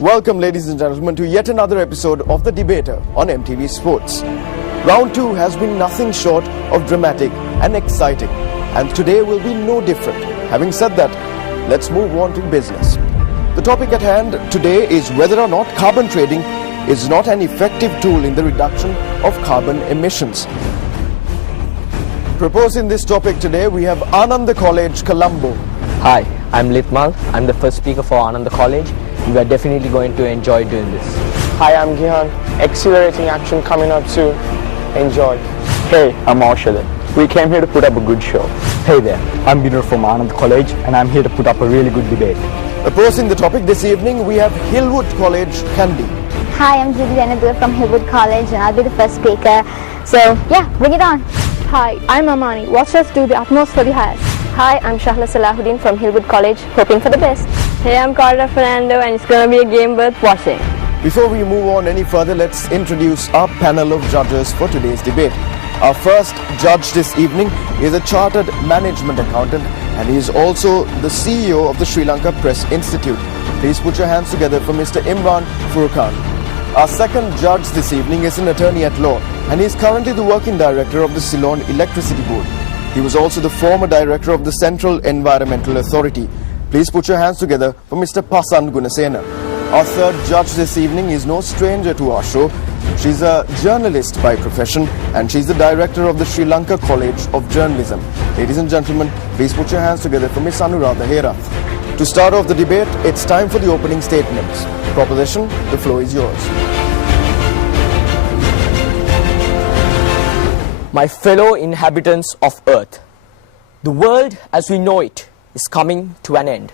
Welcome, ladies and gentlemen, to yet another episode of The Debater on MTV Sports. Round 2 has been nothing short of dramatic and exciting, and today will be no different. Having said that, let's move on to business. The topic at hand today is whether or not carbon trading is not an effective tool in the reduction of carbon emissions. Proposing this topic today, we have Ananda College, Colombo. Hi, I'm Litmal. I'm the first speaker for Ananda College. We are definitely going to enjoy doing this. Hi, I'm Gihan. Accelerating action coming up soon. Enjoy. Hey, I'm Arshadan. We came here to put up a good show. Hey there, I'm Binur from Anand College and I'm here to put up a really good debate. Opposing the topic this evening, we have Hillwood College, Kandy. Hi, I'm Judy Anadul from Hillwood College and I'll be the first speaker. So, yeah, bring it on. Hi, I'm Amani. Watch us do the utmost for the highest. Hi, I'm Shahla Salahuddin from Hillwood College, hoping for the best. Hey, I'm Carter Fernando and it's going to be a game worth watching. Before we move on any further, let's introduce our panel of judges for today's debate. Our first judge this evening is a chartered management accountant and he is also the CEO of the Sri Lanka Press Institute. Please put your hands together for Mr. Imran Furqan. Our second judge this evening is an attorney at law and he is currently the working director of the Ceylon Electricity Board. He was also the former director of the Central Environmental Authority. Please put your hands together for Mr. Pasan Gunasena. Our third judge this evening is no stranger to our show. She's a journalist by profession and she's the director of the Sri Lanka College of Journalism. Ladies and gentlemen, please put your hands together for Ms. Anuradha Herath. To start off the debate, it's time for the opening statements. Proposition, the floor is yours. My fellow inhabitants of Earth, the world as we know it is coming to an end.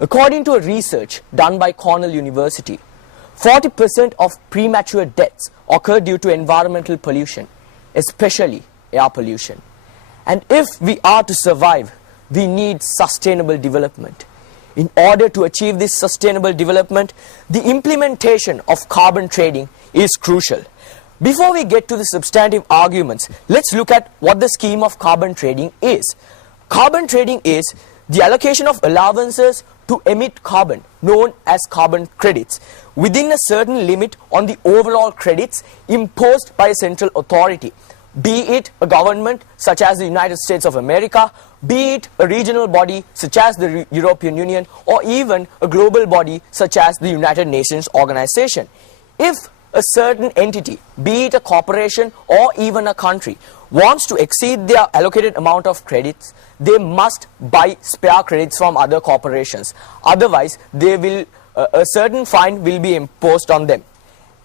According to a research done by Cornell University, 40% of premature deaths occur due to environmental pollution, especially air pollution. And if we are to survive, we need sustainable development. In order to achieve this sustainable development, the implementation of carbon trading is crucial. Before we get to the substantive arguments, let's look at what the scheme of carbon trading is. Carbon trading is the allocation of allowances to emit carbon, known as carbon credits, within a certain limit on the overall credits imposed by a central authority, be it a government such as the United States of America, be it a regional body such as the European Union, or even a global body such as the United Nations Organization. If a certain entity, be it a corporation or even a country, wants to exceed their allocated amount of credits, they must buy spare credits from other corporations. Otherwise, a certain fine will be imposed on them.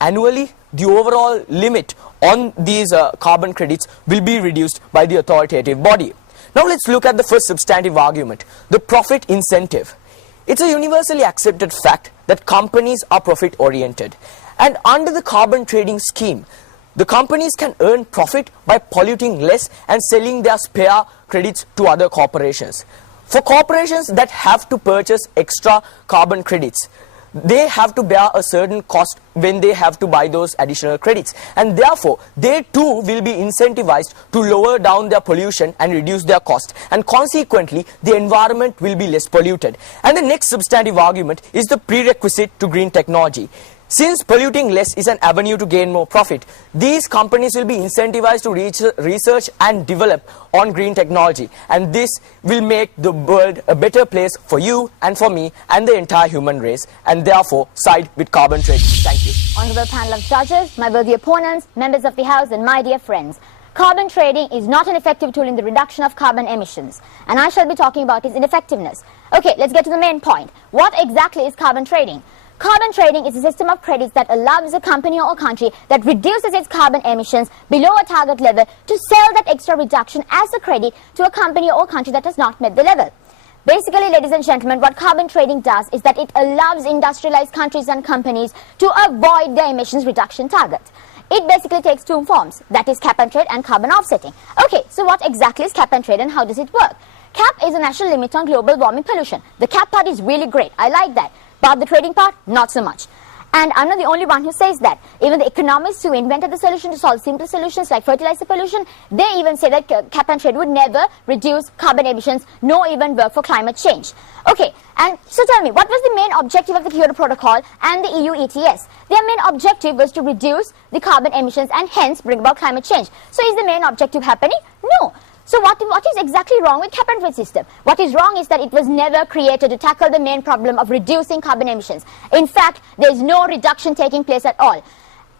Annually, the overall limit on these carbon credits will be reduced by the authoritative body. Now let's look at the first substantive argument, the profit incentive. It's a universally accepted fact that companies are profit-oriented. And under the carbon trading scheme, the companies can earn profit by polluting less and selling their spare credits to other corporations. For corporations that have to purchase extra carbon credits, they have to bear a certain cost when they have to buy those additional credits, and therefore they too will be incentivized to lower down their pollution and reduce their cost, and consequently the environment will be less polluted. And the next substantive argument is the prerequisite to green technology. Since polluting less is an avenue to gain more profit, these companies will be incentivized to research and develop on green technology, and this will make the world a better place for you and for me and the entire human race, and therefore side with carbon trading. Thank you. Honorable panel of judges, my worthy opponents, members of the House and my dear friends. Carbon trading is not an effective tool in the reduction of carbon emissions, and I shall be talking about its ineffectiveness. Okay, let's get to the main point. What exactly is carbon trading? Carbon trading is a system of credits that allows a company or country that reduces its carbon emissions below a target level to sell that extra reduction as a credit to a company or country that has not met the level. Basically, ladies and gentlemen, what carbon trading does is that it allows industrialized countries and companies to avoid their emissions reduction target. It basically takes two forms, that is cap and trade and carbon offsetting. Okay, so what exactly is cap and trade and how does it work? Cap is a national limit on global warming pollution. The cap part is really great, I like that. But the trading part, not so much. And I'm not the only one who says that. Even the economists who invented the solution to solve simple solutions like fertilizer pollution, they even say that cap and trade would never reduce carbon emissions, nor even work for climate change. Okay, and so tell me, what was the main objective of the Kyoto Protocol and the EU ETS? Their main objective was to reduce the carbon emissions and hence bring about climate change. So is the main objective happening? No. So what is exactly wrong with cap and trade system? What is wrong is that it was never created to tackle the main problem of reducing carbon emissions. In fact, there is no reduction taking place at all.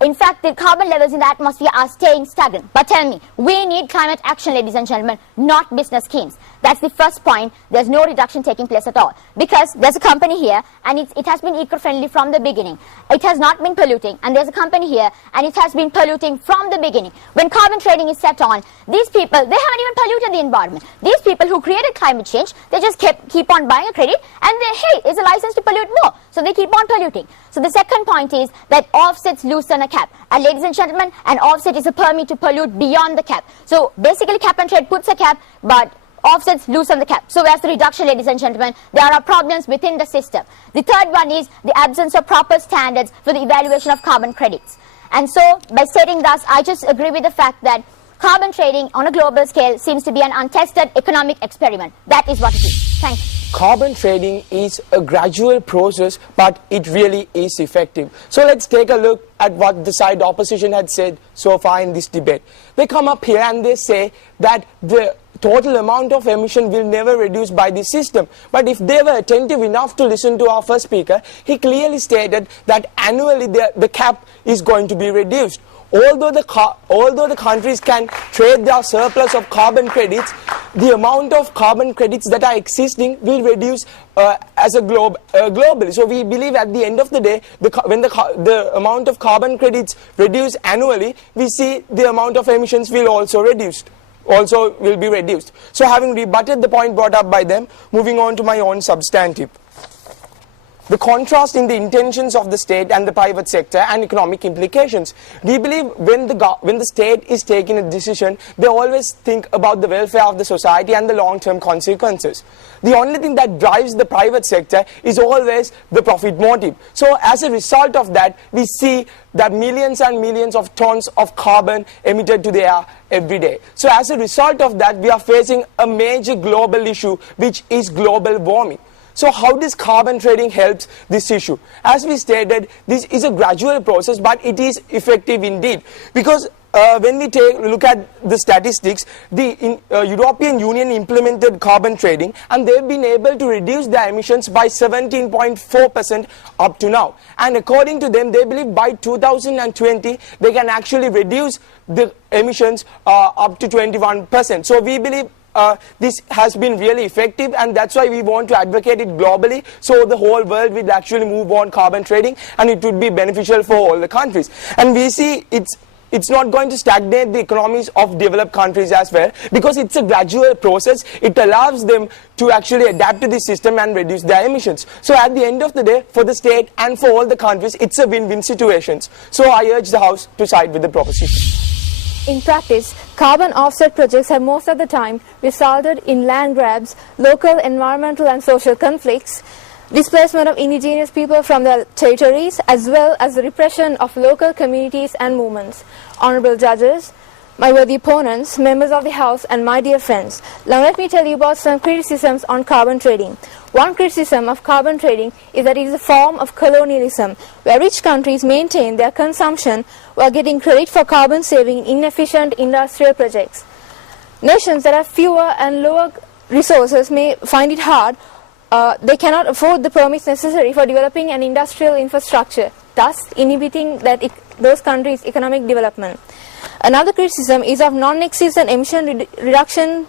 In fact, the carbon levels in the atmosphere are staying stagnant. But tell me, we need climate action, ladies and gentlemen, not business schemes. That's the first point. There's no reduction taking place at all. Because there's a company here, and it has been eco-friendly from the beginning. It has not been polluting. And there's a company here, and it has been polluting from the beginning. When carbon trading is set on, these people, they haven't even polluted the environment. These people who created climate change, they just keep on buying a credit, and hey, it's a license to pollute more. So they keep on polluting. So the second point is that offsets loosen a cap. And ladies and gentlemen, an offset is a permit to pollute beyond the cap. So basically cap and trade puts a cap, but offsets loosen the cap. So where's the reduction, ladies and gentlemen? There are problems within the system. The third one is the absence of proper standards for the evaluation of carbon credits. And so by stating thus, I just agree with the fact that carbon trading on a global scale seems to be an untested economic experiment. That is what it is. Thank you. Carbon trading is a gradual process, but it really is effective. So let's take a look at what the side opposition had said so far in this debate. They come up here and they say that the total amount of emission will never reduce by this system. But if they were attentive enough to listen to our first speaker, he clearly stated that annually the cap is going to be reduced. Although the countries can trade their surplus of carbon credits, the amount of carbon credits that are existing will reduce as a globally. So we believe at the end of the day, when the amount of carbon credits reduce annually, we see the amount of emissions will also be reduced. So having rebutted the point brought up by them, moving on to my own substantive. The contrast in the intentions of the state and the private sector and economic implications. We believe when the state is taking a decision, they always think about the welfare of the society and the long-term consequences. The only thing that drives the private sector is always the profit motive. So as a result of that, we see that millions and millions of tons of carbon emitted to the air every day. So as a result of that, we are facing a major global issue, which is global warming. So how does carbon trading help this issue? As we stated, this is a gradual process, but it is effective indeed. Because when we look at the statistics, the European Union implemented carbon trading, and they've been able to reduce their emissions by 17.4% up to now. And according to them, they believe by 2020, they can actually reduce the emissions up to 21%. So we believe this has been really effective, and that's why we want to advocate it globally, so the whole world will actually move on carbon trading, and it would be beneficial for all the countries. And we see it's not going to stagnate the economies of developed countries as well, because it's a gradual process. It allows them to actually adapt to this system and reduce their emissions. So at the end of the day, for the state and for all the countries, it's a win-win situation. So I urge the House to side with the proposition. In practice, carbon offset projects have most of the time resulted in land grabs, local environmental and social conflicts, displacement of indigenous people from their territories, as well as the repression of local communities and movements. Honorable judges, my worthy opponents, members of the House, and my dear friends, now let me tell you about some criticisms on carbon trading. One criticism of carbon trading is that it is a form of colonialism, where rich countries maintain their consumption while getting credit for carbon saving in inefficient industrial projects. Nations that have fewer and lower resources may find it hard. They cannot afford the permits necessary for developing an industrial infrastructure, thus inhibiting those countries' economic development. Another criticism is of non-existent emission reduction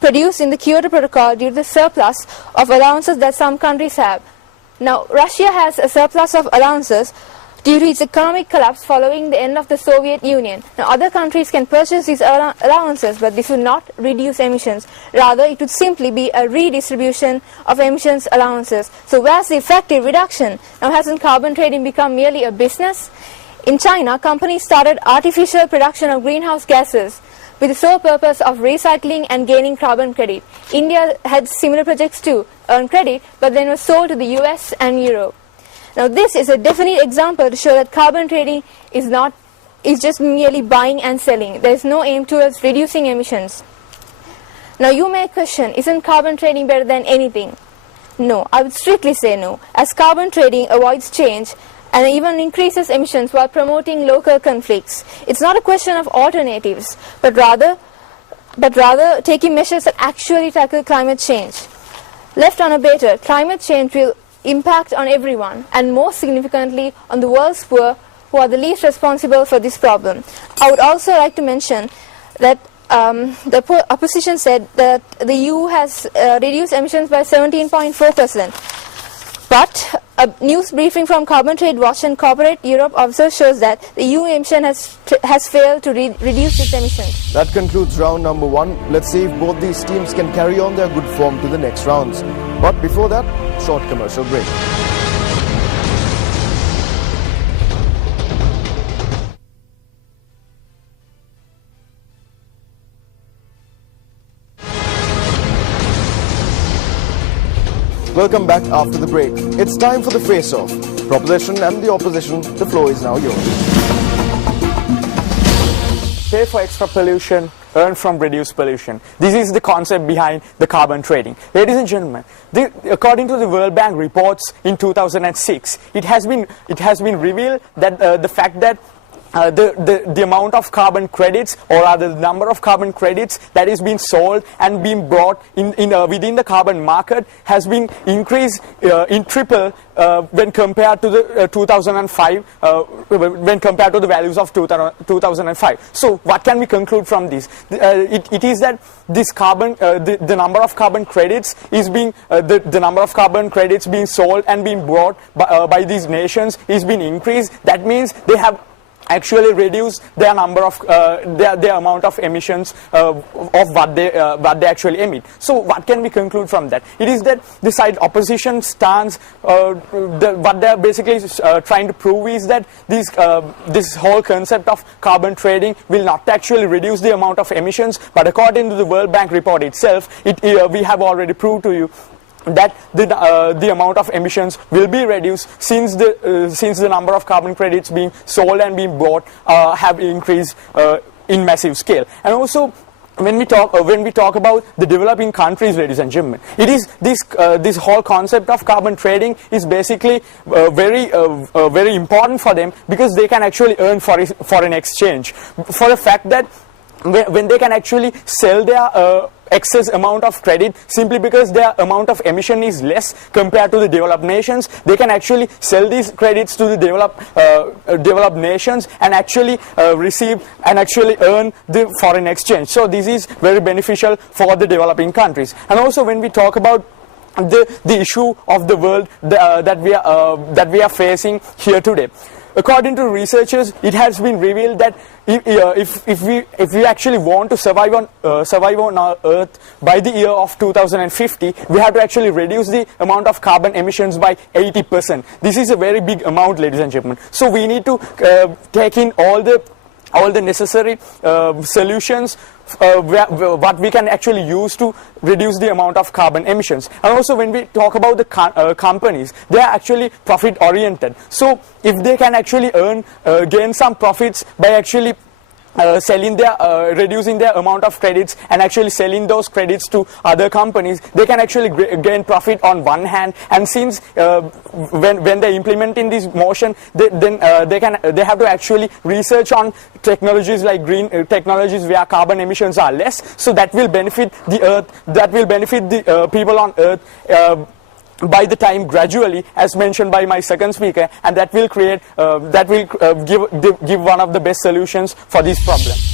produced in the Kyoto Protocol due to the surplus of allowances that some countries have. Now, Russia has a surplus of allowances due to its economic collapse following the end of the Soviet Union. Now, other countries can purchase these allowances, but this would not reduce emissions. Rather, it would simply be a redistribution of emissions allowances. So where's the effective reduction? Now, hasn't carbon trading become merely a business? In China, companies started artificial production of greenhouse gases with the sole purpose of recycling and gaining carbon credit. India had similar projects too, earned credit, but then was sold to the US and Europe. Now this is a definite example to show that carbon trading is just merely buying and selling. There is no aim towards reducing emissions. Now you may question, isn't carbon trading better than anything? No, I would strictly say no, as carbon trading avoids change and even increases emissions while promoting local conflicts. It's not a question of alternatives, but rather taking measures that actually tackle climate change. Left unabated, climate change will impact on everyone, and most significantly on the world's poor, who are the least responsible for this problem. I would also like to mention that the opposition said that the EU has reduced emissions by 17.4%. But a news briefing from Carbon Trade Watch and Corporate Europe also shows that the EU emission has failed to reduce its emissions. That concludes round number 1. Let's see if both these teams can carry on their good form to the next rounds. But before that, short commercial break. Welcome back after the break. It's time for the face-off. Proposition and the opposition, the floor is now yours. Pay for extra pollution, earn from reduced pollution. This is the concept behind the carbon trading. Ladies and gentlemen, according to the World Bank reports in 2006, it has been revealed that the fact that the amount of carbon credits, or rather the number of carbon credits that is being sold and being brought within the carbon market has been increased in triple when compared to the 2005 when compared to the values of 2005. So what can we conclude from this? It is that this carbon the number of carbon credits is being the number of carbon credits being sold and being brought by these nations is being increased. That means they have actually reduce their number of their amount of emissions of what they actually emit. So what can we conclude from that? It is that the side opposition stance, what they are basically trying to prove is that this whole concept of carbon trading will not actually reduce the amount of emissions, but according to the World Bank report itself, we have already proved to you that the amount of emissions will be reduced since the number of carbon credits being sold and being bought have increased in massive scale. And also, when we talk about the developing countries, ladies and gentlemen, it is this whole concept of carbon trading is basically very important for them, because they can actually earn foreign exchange for the fact that when they can actually sell their excess amount of credit simply because their amount of emission is less compared to the developed nations, they can actually sell these credits to the developed nations and actually receive and actually earn the foreign exchange. So this is very beneficial for the developing countries. And also, when we talk about the issue of the world that we are facing here today, according to researchers, it has been revealed that if we actually want to survive on our Earth by the year of 2050, we have to actually reduce the amount of carbon emissions by 80%. This is a very big amount, ladies and gentlemen. So we need to take in all the necessary solutions what we can actually use to reduce the amount of carbon emissions. And also, when we talk about the companies, they are actually profit oriented. So if they can actually gain some profits by actually reducing their amount of credits and actually selling those credits to other companies, they can actually gain profit on one hand. And since when they implement in this motion, they have to actually research on technologies like green technologies where carbon emissions are less. So that will benefit the Earth, that will benefit the people on Earth by the time gradually, as mentioned by my second speaker, and that will give one of the best solutions for this problem.